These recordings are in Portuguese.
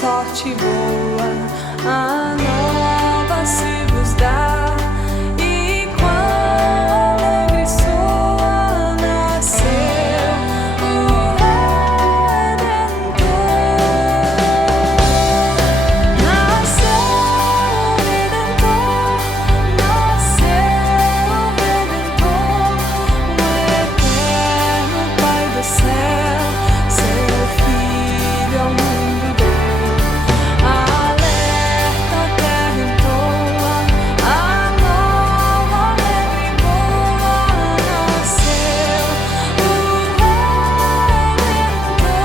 sorte boa, a nova se vos dá, e quão alegre soa, nasceu o Redentor. Nasceu o Redentor, nasceu o Redentor, o eterno Pai do céu, seu Filho ao mundo deu. Alerta, a terra entoa, a nova alegre e boa, nasceu o Redentor.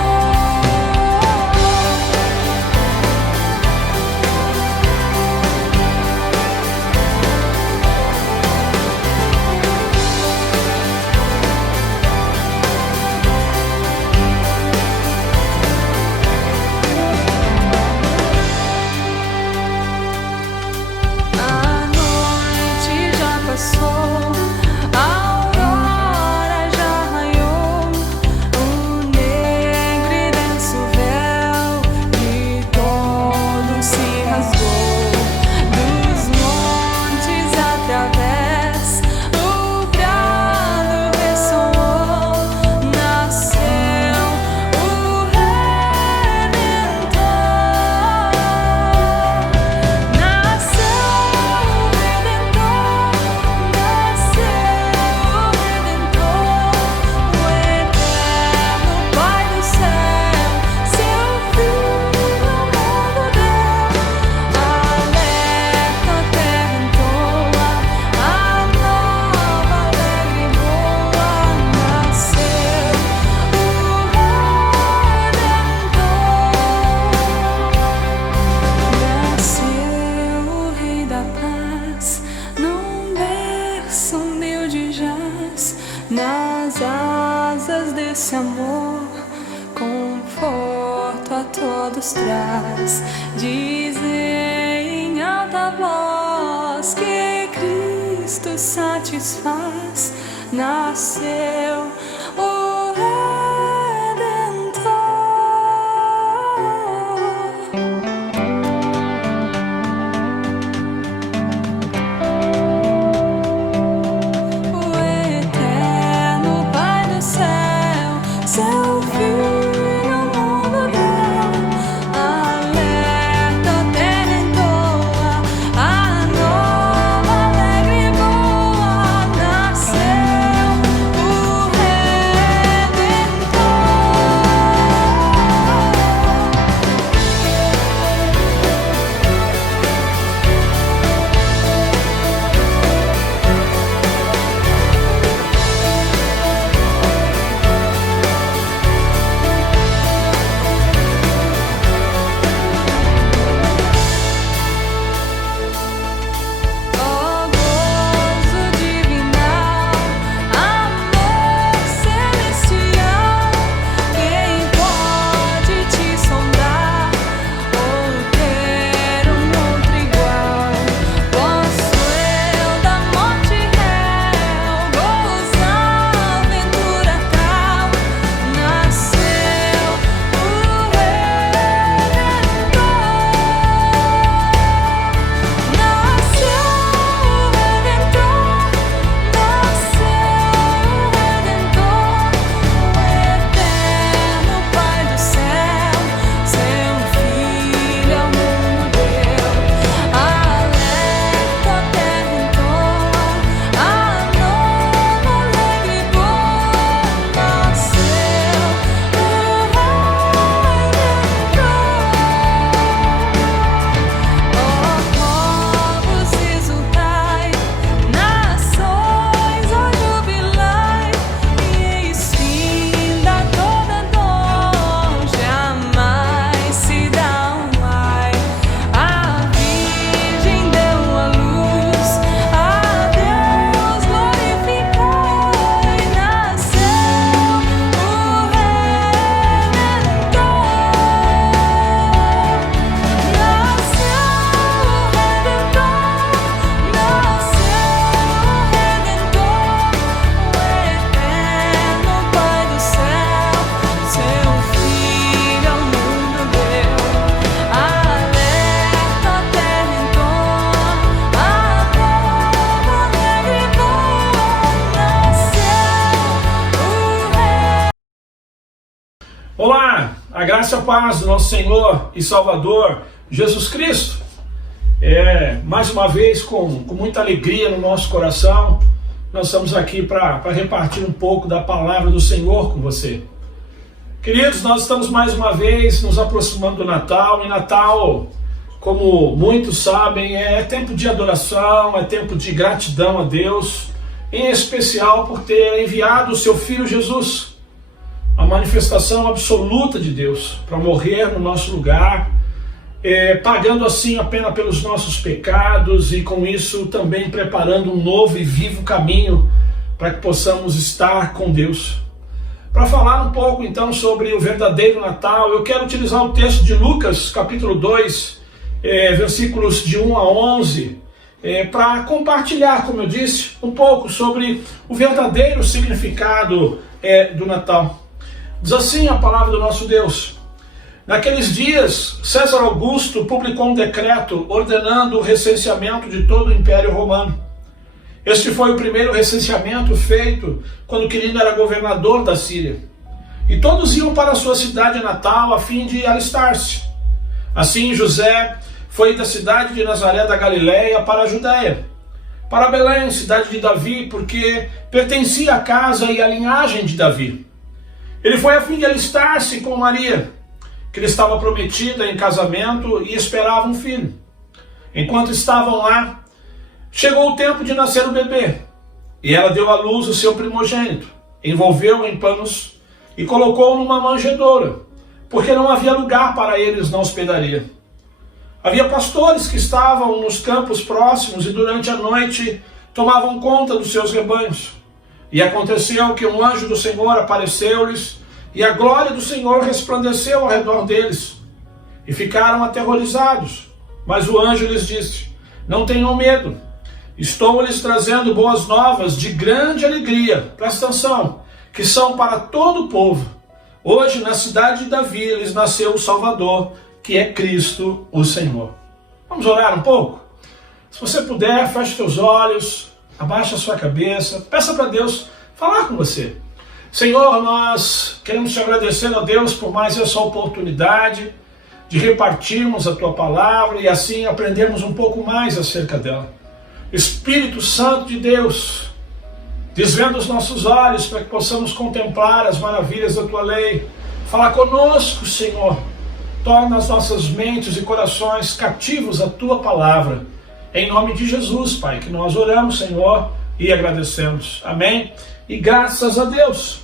A noite já passou, a aurora já raiou, o negro e denso véu de todos se rasgou. Dos montes através, o brado ressoou, nasceu o Redentor. Nasceu o Redentor, nasceu o Redentor, o eterno Pai do céu, seu Filho ao mundo deu. Alerta, a terra entoa, a nova alegre e boa, nasceu o Redentor. Nasceu o Rei da Paz, num berço humilde jaz, nas asas desse amor, conforto a todos traz. Dizem em alta voz que Cristo satisfaz, nasceu o Redentor. O eterno Pai do céu, seu Filho ao mundo deu. Alerta, a terra entoa, a nova alegre e boa, nasceu o Redentor. graça e a paz do nosso Senhor e Salvador Jesus Cristo. Mais uma vez, com muita alegria no nosso coração, nós estamos aqui para repartir um pouco da palavra do Senhor com você. Queridos, nós estamos mais uma vez nos aproximando do Natal, e Natal, como muitos sabem, é tempo de adoração, é tempo de gratidão a Deus, em especial por ter enviado o seu Filho Jesus, a manifestação absoluta de Deus, para morrer no nosso lugar, pagando assim a pena pelos nossos pecados e com isso também preparando um novo e vivo caminho para que possamos estar com Deus. Para falar um pouco então sobre o verdadeiro Natal, eu quero utilizar o texto de Lucas, capítulo 2, versículos de 1 a 11, para compartilhar, como eu disse, um pouco sobre o verdadeiro significado do Natal. Diz assim a palavra do nosso Deus: naqueles dias, César Augusto publicou um decreto ordenando o recenseamento de todo o Império Romano. Este foi o primeiro recenseamento feito quando Quirino era governador da Síria. E todos iam para a sua cidade natal a fim de alistar-se. Assim, José foi da cidade de Nazaré da Galileia para a Judéia, para Belém, cidade de Davi, porque pertencia à casa e à linhagem de Davi. Ele foi a fim de alistar-se com Maria, que lhe estava prometida em casamento e esperava um filho. Enquanto estavam lá, chegou o tempo de nascer o bebê, e ela deu à luz o seu primogênito, envolveu-o em panos e colocou-o numa manjedoura, porque não havia lugar para eles na hospedaria. Havia pastores que estavam nos campos próximos e durante a noite tomavam conta dos seus rebanhos. E aconteceu que um anjo do Senhor apareceu-lhes, e a glória do Senhor resplandeceu ao redor deles, e ficaram aterrorizados. Mas o anjo lhes disse: não tenham medo, estou lhes trazendo boas novas de grande alegria, presta atenção, que são para todo o povo. Hoje na cidade de Davi lhes nasceu o Salvador, que é Cristo o Senhor. Vamos orar um pouco? Se você puder, feche seus olhos, abaixa a sua cabeça, peça para Deus falar com você. Senhor, nós queremos te agradecer, ó Deus, por mais essa oportunidade de repartirmos a tua palavra e assim aprendermos um pouco mais acerca dela. Espírito Santo de Deus, desvenda os nossos olhos para que possamos contemplar as maravilhas da tua lei. Fala conosco, Senhor. Torna as nossas mentes e corações cativos à tua palavra. Em nome de Jesus, Pai, que nós oramos, Senhor, e agradecemos. Amém? E graças a Deus.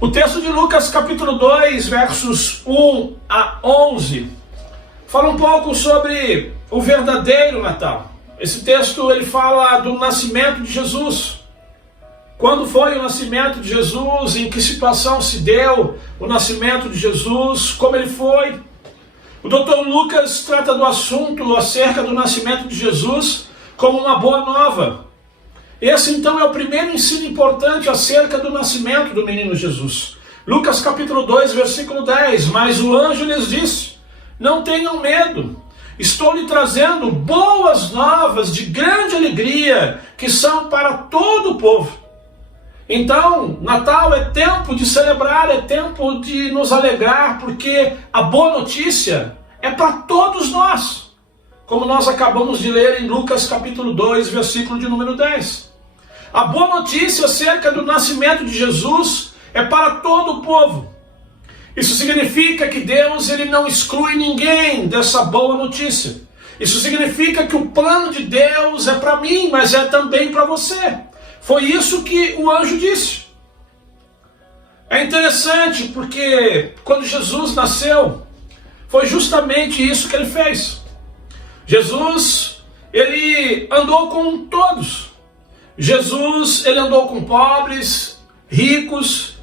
O texto de Lucas, capítulo 2, versos 1 a 11, fala um pouco sobre o verdadeiro Natal. Esse texto ele fala do nascimento de Jesus. Quando foi o nascimento de Jesus, em que situação se deu o nascimento de Jesus, como ele foi. O Dr. Lucas trata do assunto acerca do nascimento de Jesus como uma boa nova. Esse então é o primeiro ensino importante acerca do nascimento do menino Jesus. Lucas capítulo 2, versículo 10, mas o anjo lhes disse: não tenham medo, estou lhe trazendo boas novas de grande alegria, que são para todo o povo. Então, Natal é tempo de celebrar, é tempo de nos alegrar, porque a boa notícia é para todos nós, como nós acabamos de ler em Lucas capítulo 2, versículo de número 10. A boa notícia acerca do nascimento de Jesus é para todo o povo. Isso significa que Deus ele não exclui ninguém dessa boa notícia. Isso significa que o plano de Deus é para mim, mas é também para você. Foi isso que o anjo disse. É interessante porque quando Jesus nasceu, foi justamente isso que ele fez. Jesus, ele andou com todos. Jesus, ele andou com pobres, ricos.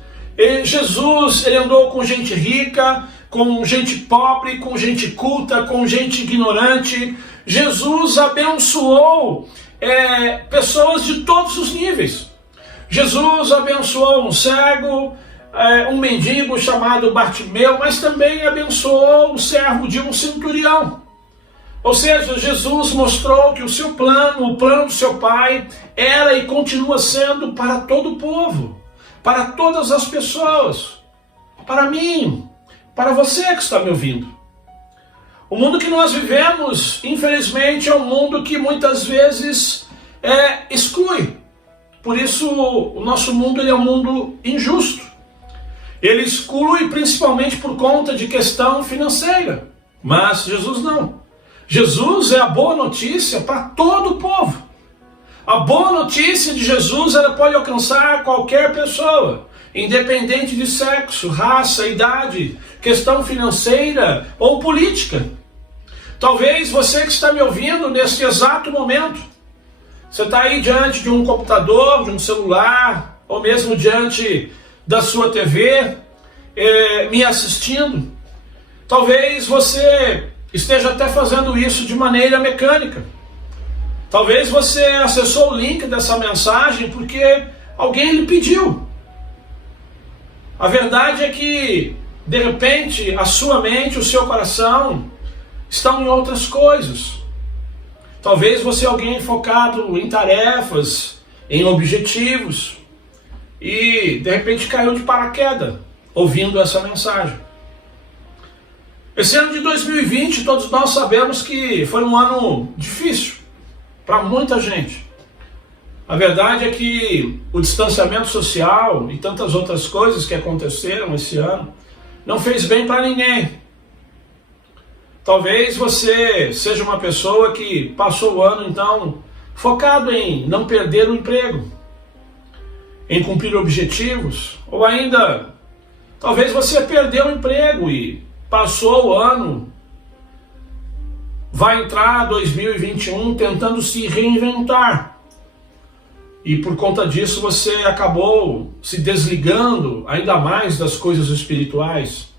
Jesus, ele andou com gente rica, com gente pobre, com gente culta, com gente ignorante. Jesus abençoou pessoas de todos os níveis. Jesus abençoou um cego, um mendigo chamado Bartimeu, mas também abençoou o servo de um centurião. Ou seja, Jesus mostrou que o seu plano, o plano do seu Pai, era e continua sendo para todo o povo, para todas as pessoas, para mim, para você que está me ouvindo. O mundo que nós vivemos, infelizmente, é um mundo que muitas vezes exclui. Por isso, o nosso mundo ele é um mundo injusto. Ele exclui principalmente por conta de questão financeira. Mas Jesus não. Jesus é a boa notícia para todo o povo. A boa notícia de Jesus ela pode alcançar qualquer pessoa, independente de sexo, raça, idade, questão financeira ou política. Talvez você que está me ouvindo nesse exato momento, você está aí diante de um computador, de um celular, ou mesmo diante da sua TV, me assistindo. Talvez você esteja até fazendo isso de maneira mecânica. Talvez você acessou o link dessa mensagem porque alguém lhe pediu. A verdade é que, de repente, a sua mente, o seu coração estão em outras coisas. Talvez você é alguém focado em tarefas, em objetivos, e de repente caiu de paraquedas ouvindo essa mensagem. Esse ano de 2020, todos nós sabemos que foi um ano difícil para muita gente. A verdade é que o distanciamento social e tantas outras coisas que aconteceram esse ano não fez bem para ninguém. Talvez você seja uma pessoa que passou o ano, então, focado em não perder o emprego, em cumprir objetivos, ou ainda, talvez você perdeu o emprego e passou o ano, vai entrar 2021 tentando se reinventar. E por conta disso você acabou se desligando ainda mais das coisas espirituais,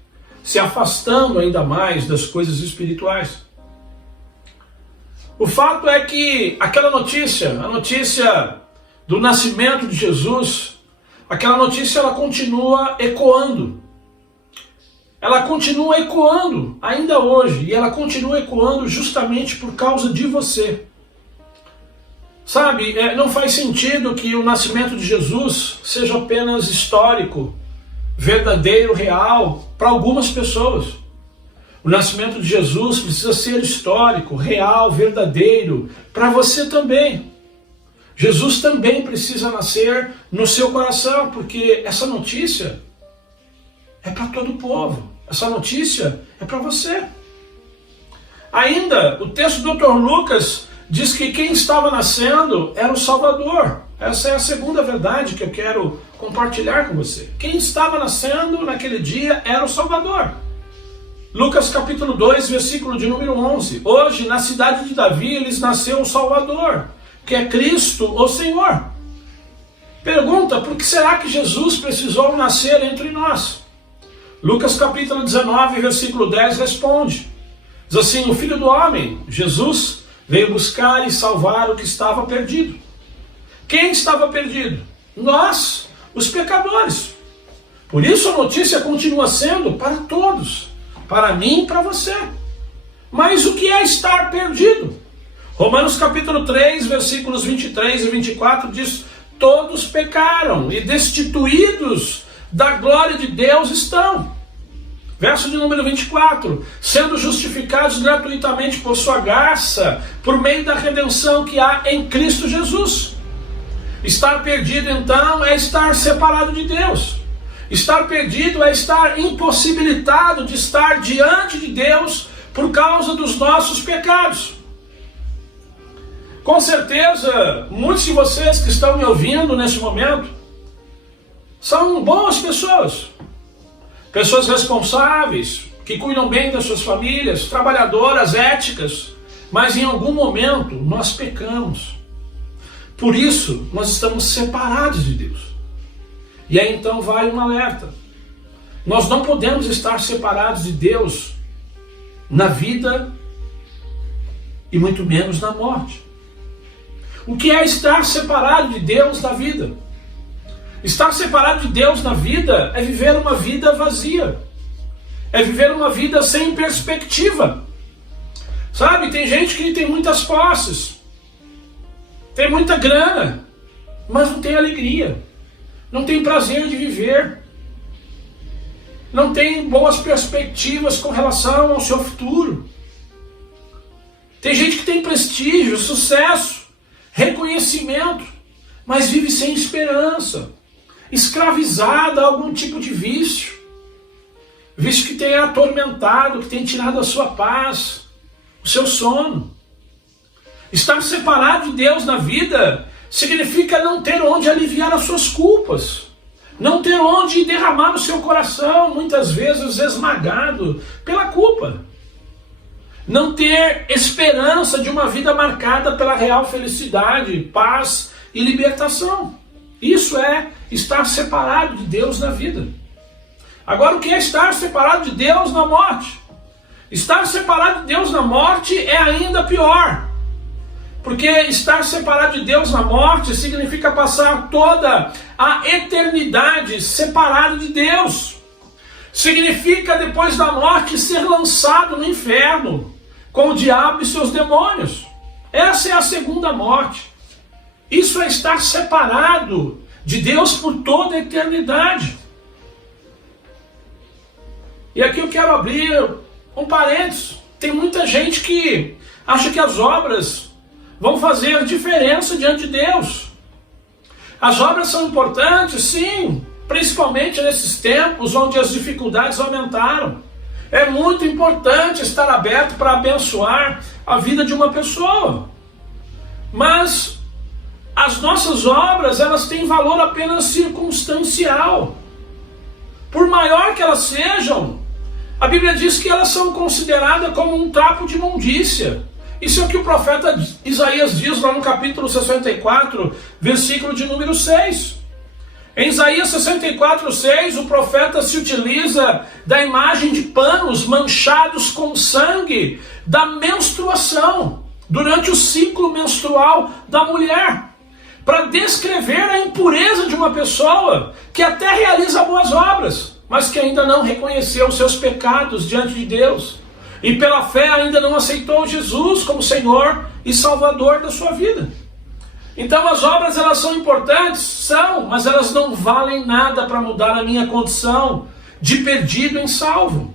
se afastando ainda mais das coisas espirituais. O fato é que aquela notícia, a notícia do nascimento de Jesus, aquela notícia ela continua ecoando. Ela continua ecoando ainda hoje, e ela continua ecoando justamente por causa de você. Sabe, não faz sentido que o nascimento de Jesus seja apenas histórico, verdadeiro, real, para algumas pessoas. O nascimento de Jesus precisa ser histórico, real, verdadeiro, para você também. Jesus também precisa nascer no seu coração, porque essa notícia é para todo o povo. Essa notícia é para você. Ainda, o texto do Dr. Lucas diz que quem estava nascendo era o Salvador. Essa é a segunda verdade que eu quero compartilhar com você. Quem estava nascendo naquele dia era o Salvador. Lucas capítulo 2, versículo de número 11. Hoje, na cidade de Davi, lhes nasceu o Salvador, que é Cristo, o Senhor. Pergunta, por que será que Jesus precisou nascer entre nós? Lucas capítulo 19, versículo 10 responde. Diz assim, o Filho do Homem, Jesus, veio buscar e salvar o que estava perdido. Quem estava perdido? Nós, os pecadores. Por isso a notícia continua sendo para todos, para mim e para você. Mas o que é estar perdido? Romanos capítulo 3, versículos 23 e 24 diz, todos pecaram e destituídos da glória de Deus estão. Verso de número 24, sendo justificados gratuitamente por sua graça, por meio da redenção que há em Cristo Jesus. Estar perdido, então, é estar separado de Deus. Estar perdido é estar impossibilitado de estar diante de Deus por causa dos nossos pecados. Com certeza, muitos de vocês que estão me ouvindo nesse momento são boas pessoas. Pessoas responsáveis, que cuidam bem das suas famílias, trabalhadoras, éticas, mas em algum momento nós pecamos. Por isso, nós estamos separados de Deus. E aí então vai um alerta. Nós não podemos estar separados de Deus na vida e muito menos na morte. O que é estar separado de Deus na vida? Estar separado de Deus na vida é viver uma vida vazia. É viver uma vida sem perspectiva. Sabe, tem gente que tem muitas posses, tem muita grana, mas não tem alegria, não tem prazer de viver. não tem boas perspectivas com relação ao seu futuro. Tem gente que tem prestígio, sucesso, reconhecimento, mas vive sem esperança, escravizada a algum tipo de vício que tem atormentado, que tem tirado a sua paz, o seu sono. Estar separado de Deus na vida significa não ter onde aliviar as suas culpas, não ter onde derramar o seu coração, muitas vezes esmagado pela culpa. Não ter esperança de uma vida marcada pela real felicidade, paz e libertação. Isso é estar separado de Deus na vida. Agora, o que é estar separado de Deus na morte? Estar separado de Deus na morte é ainda pior. Porque estar separado de Deus na morte significa passar toda a eternidade separado de Deus. Significa, depois da morte, ser lançado no inferno com o diabo e seus demônios. Essa é a segunda morte. Isso é estar separado de Deus por toda a eternidade. E aqui eu quero abrir um parênteses. Tem muita gente que acha que as obras vão fazer diferença diante de Deus. As obras são importantes, sim, principalmente nesses tempos onde as dificuldades aumentaram. É muito importante estar aberto para abençoar a vida de uma pessoa. Mas as nossas obras, elas têm valor apenas circunstancial. Por maior que elas sejam, a Bíblia diz que elas são consideradas como um trapo de imundícia. Isso é o que o profeta Isaías diz lá no capítulo 64, versículo de número 6. Em Isaías 64, 6, o profeta se utiliza da imagem de panos manchados com sangue da menstruação, durante o ciclo menstrual da mulher, para descrever a impureza de uma pessoa que até realiza boas obras, mas que ainda não reconheceu os seus pecados diante de Deus. E pela fé ainda não aceitou Jesus como Senhor e Salvador da sua vida. Então as obras, elas são importantes? São, mas elas não valem nada para mudar a minha condição de perdido em salvo.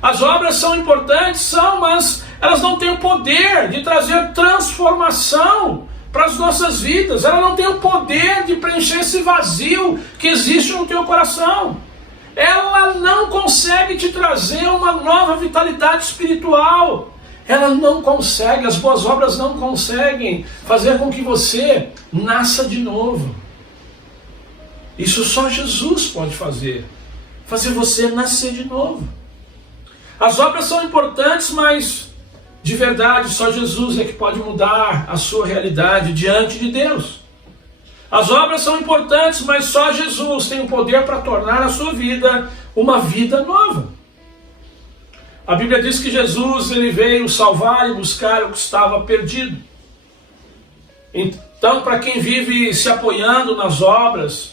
As obras são importantes? São, mas elas não têm o poder de trazer transformação para as nossas vidas. Elas não têm o poder de preencher esse vazio que existe no teu coração. Ela não consegue te trazer uma nova vitalidade espiritual. Ela não consegue, as boas obras não conseguem fazer com que você nasça de novo. Isso só Jesus pode fazer você nascer de novo. As obras são importantes, mas de verdade só Jesus é que pode mudar a sua realidade diante de Deus. As obras são importantes, mas só Jesus tem o poder para tornar a sua vida uma vida nova. A Bíblia diz que Jesus, ele veio salvar e buscar o que estava perdido. Então, para quem vive se apoiando nas obras,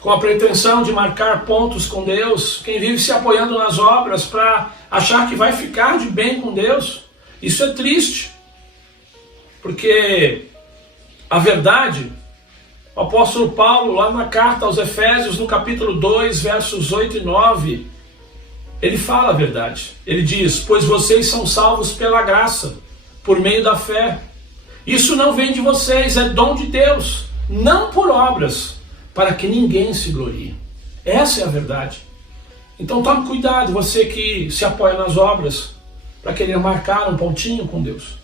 com a pretensão de marcar pontos com Deus, quem vive se apoiando nas obras para achar que vai ficar de bem com Deus, isso é triste. Porque a verdade, o apóstolo Paulo, lá na carta aos Efésios, no capítulo 2, versos 8 e 9, ele fala a verdade. Ele diz: pois vocês são salvos pela graça, por meio da fé. Isso não vem de vocês, é dom de Deus, não por obras, para que ninguém se glorie. Essa é a verdade. Então tome cuidado, você que se apoia nas obras, para querer marcar um pontinho com Deus.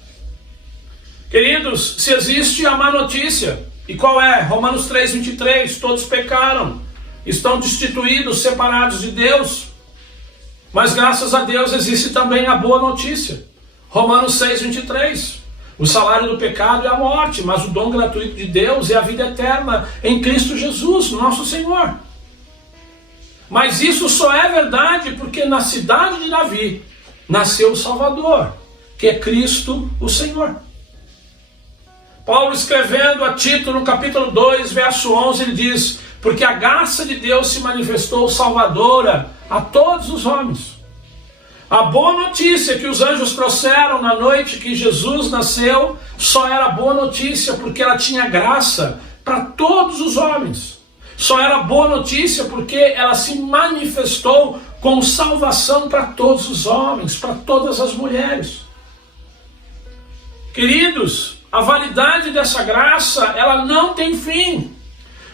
Queridos, se existe a má notícia, e qual é? Romanos 3, 23, todos pecaram, estão destituídos, separados de Deus. Mas graças a Deus existe também a boa notícia. Romanos 6, 23. O salário do pecado é a morte, mas o dom gratuito de Deus é a vida eterna em Cristo Jesus, nosso Senhor. Mas isso só é verdade porque na cidade de Davi nasceu o Salvador, que é Cristo o Senhor. Paulo, escrevendo a Tito no capítulo 2, verso 11, ele diz: porque a graça de Deus se manifestou salvadora a todos os homens. A boa notícia que os anjos trouxeram na noite que Jesus nasceu só era boa notícia porque ela tinha graça para todos os homens. Só era boa notícia porque ela se manifestou com salvação para todos os homens, para todas as mulheres. Queridos, a validade dessa graça, ela não tem fim.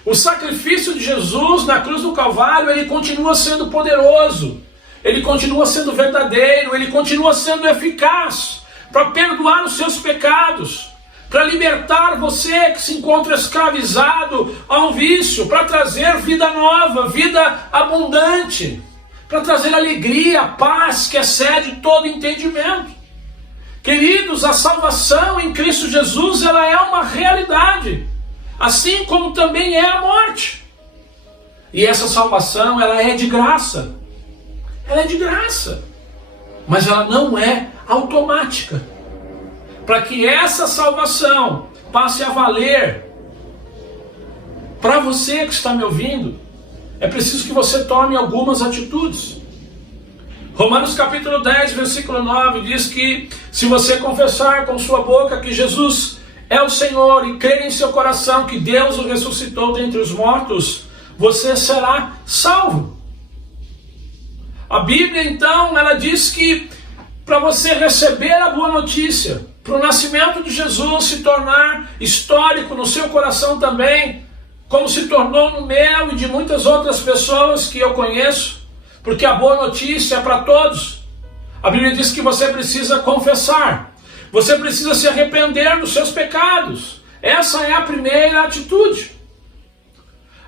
O sacrifício de Jesus na cruz do Calvário, ele continua sendo poderoso, ele continua sendo verdadeiro, ele continua sendo eficaz para perdoar os seus pecados, para libertar você que se encontra escravizado a um vício, para trazer vida nova, vida abundante, para trazer alegria, paz que excede todo entendimento. Queridos, a salvação em Cristo Jesus, ela é uma realidade, assim como também é a morte. E essa salvação, ela é de graça. Ela é de graça, mas ela não é automática. Para que essa salvação passe a valer para você que está me ouvindo, é preciso que você tome algumas atitudes. Romanos capítulo 10, versículo 9 diz que se você confessar com sua boca que Jesus é o Senhor e crer em seu coração que Deus o ressuscitou dentre os mortos, você será salvo. A Bíblia então, ela diz que para você receber a boa notícia, para o nascimento de Jesus se tornar histórico no seu coração também, como se tornou no meu e de muitas outras pessoas que eu conheço, porque a boa notícia é para todos. A Bíblia diz que você precisa confessar, você precisa se arrepender dos seus pecados. Essa é a primeira atitude.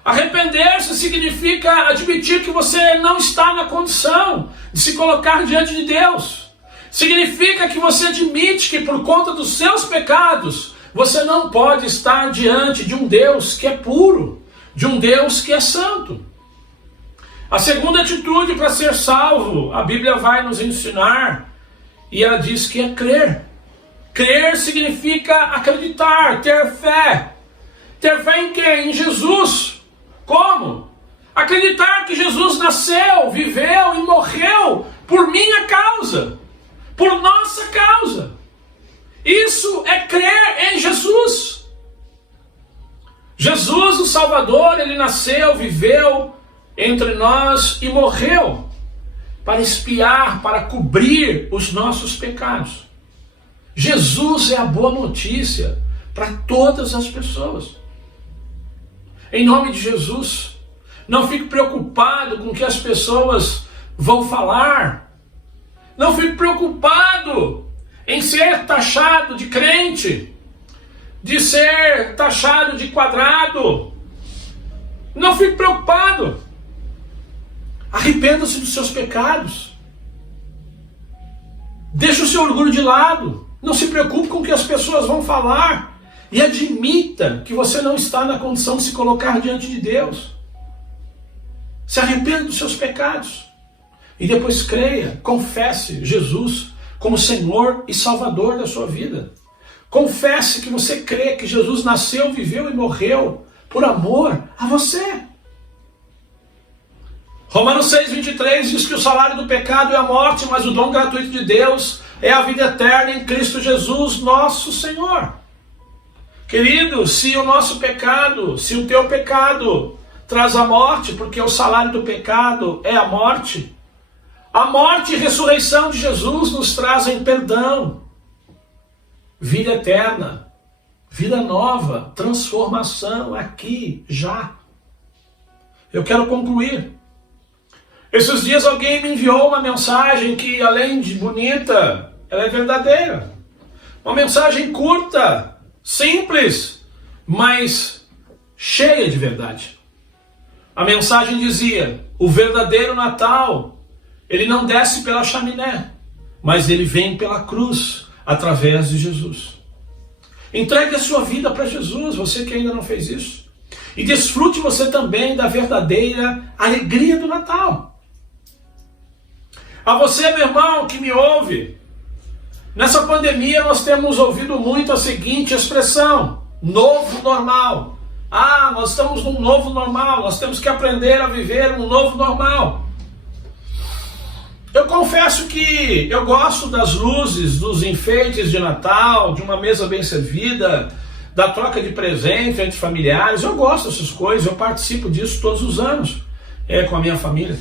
Arrepender-se significa admitir que você não está na condição de se colocar diante de Deus. Significa que você admite que por conta dos seus pecados, você não pode estar diante de um Deus que é puro, de um Deus que é santo. A segunda atitude para ser salvo, a Bíblia vai nos ensinar, e ela diz que é crer. Crer significa acreditar, ter fé. Ter fé em quem? Em Jesus. Como? Acreditar que Jesus nasceu, viveu e morreu por minha causa, por nossa causa. Isso é crer em Jesus. Jesus, o Salvador, ele nasceu, viveu entre nós e morreu para expiar, para cobrir os nossos pecados. Jesus é a boa notícia para todas as pessoas. Em nome de Jesus, não fique preocupado com o que as pessoas vão falar. Não fique preocupado em ser taxado de crente, de ser taxado de quadrado. Não fique preocupado. Arrependa-se dos seus pecados. Deixe o seu orgulho de lado. Não se preocupe com o que as pessoas vão falar. E admita que você não está na condição de se colocar diante de Deus. Se arrependa dos seus pecados. E depois creia, confesse Jesus como Senhor e Salvador da sua vida. Confesse que você crê que Jesus nasceu, viveu e morreu por amor a você. Romanos 6,23 diz que o salário do pecado é a morte, mas o dom gratuito de Deus é a vida eterna em Cristo Jesus, nosso Senhor. Querido, se o nosso pecado, se o teu pecado traz a morte, porque o salário do pecado é a morte e ressurreição de Jesus nos trazem perdão, vida eterna, vida nova, transformação aqui, já. Eu quero concluir. Esses dias alguém me enviou uma mensagem que, além de bonita, ela é verdadeira. Uma mensagem curta, simples, mas cheia de verdade. A mensagem dizia: o verdadeiro Natal, ele não desce pela chaminé, mas ele vem pela cruz, através de Jesus. Entregue a sua vida para Jesus, você que ainda não fez isso. E desfrute você também da verdadeira alegria do Natal. A você, meu irmão, que me ouve, nessa pandemia nós temos ouvido muito a seguinte expressão: novo normal. Ah, nós estamos num novo normal, nós temos que aprender a viver um novo normal. Eu confesso que eu gosto das luzes, dos enfeites de Natal, de uma mesa bem servida, da troca de presente entre familiares. Eu gosto dessas coisas, eu participo disso todos os anos com a minha família.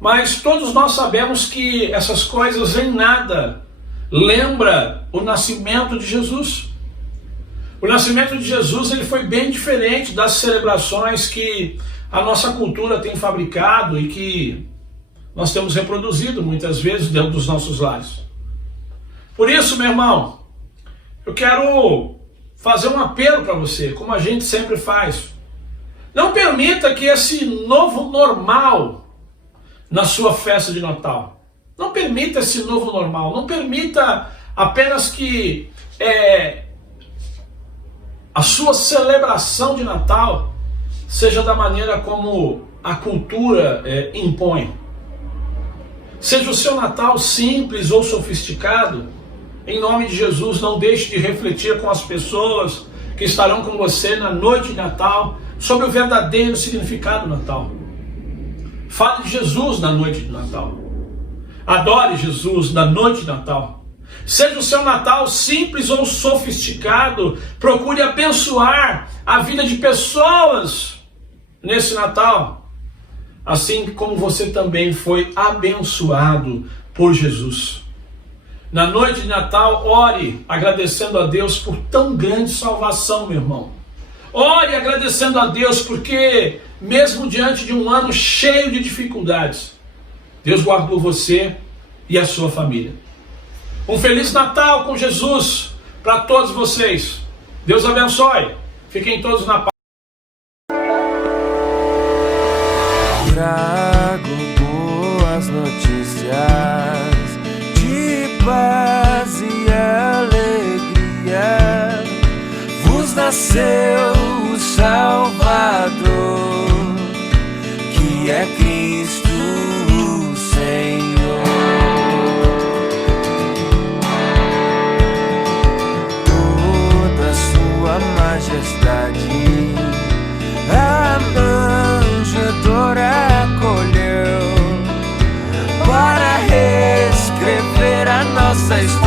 Mas todos nós sabemos que essas coisas em nada lembra o nascimento de Jesus. O nascimento de Jesus ele foi bem diferente das celebrações que a nossa cultura tem fabricado e que nós temos reproduzido muitas vezes dentro dos nossos lares. Por isso, meu irmão, eu quero fazer um apelo para você, como a gente sempre faz. Não permita que esse novo normal na sua festa de Natal, não permita esse novo normal, não permita apenas que a sua celebração de Natal seja da maneira como a cultura impõe. Seja o seu Natal simples ou sofisticado, em nome de Jesus, não deixe de refletir com as pessoas que estarão com você na noite de Natal sobre o verdadeiro significado do Natal. Fale de Jesus na noite de Natal. Adore Jesus na noite de Natal. Seja o seu Natal simples ou sofisticado, procure abençoar a vida de pessoas nesse Natal, assim como você também foi abençoado por Jesus. Na noite de Natal, ore agradecendo a Deus por tão grande salvação, meu irmão. Ore agradecendo a Deus porque, mesmo diante de um ano cheio de dificuldades, Deus guardou você e a sua família. Um Feliz Natal com Jesus para todos vocês. Deus abençoe. Fiquem todos na paz. Trago boas notícias de paz e alegria. Vos nasceu o Salvador, que é Cristo o Senhor. Toda sua majestade a manjedoura acolheu para reescrever a nossa história.